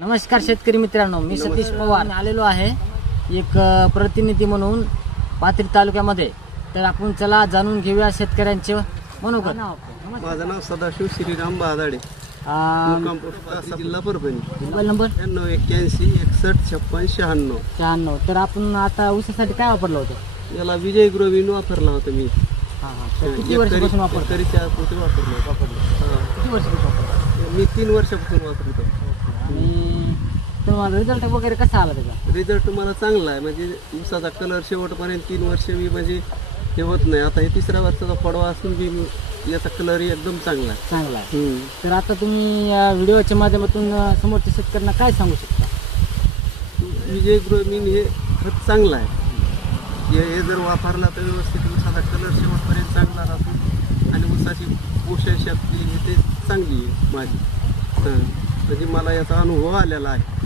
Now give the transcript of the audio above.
नमस्कार शेतकरी मित्रांनो, मी सतीश पवार आलेलो आहे एक प्रतिनिधी म्हणून पाथरी तालुक्यामध्ये. तर आपण चला जाणून घेऊया शेतकऱ्यांचे मनोगत. माझं नाव सदाशिव श्रीराम बादाडे, जिल्हा परभणी. Mobile number 9181 61 56 96. तर आपण आता ऊसासाठी काय वापरलं होतं? याला विजय ग्रोविन वापरला होता मी. तर किती वर्षापासून वापरतो? वापरलं. किती वर्षापासून वापरतो? मी 3 वर्षापासून वापरतो. आणि तुम्हाला रिझल्ट वगैरे कसा आला त्याचा? रिझल्ट मला चांगला आहे. म्हणजे ऊसाचा कलर शेवटपर्यंत 3 वर्ष मी म्हणजे हे होत नाही. आता हे 3ऱ्या वर्षाचा पडवा असून बी याचा कलर एकदम चांगला आहे. चांगला आहे. तर आता तुम्ही या व्हिडिओच्या माध्यमातून समोरच्या शेतकऱ्यांना काय सांगू शकता? विजय ग्रोविन हे खत चांगलं आहे. हे जर वापरला तर व्यवस्थित ऊसाचा कलर शेवटपर्यंत चांगला राहतो आणि ऊसाची पोषण शक्ती हे ते चांगली आहे माझी. म्हणजे मला याचा अनुभव आलेला आहे.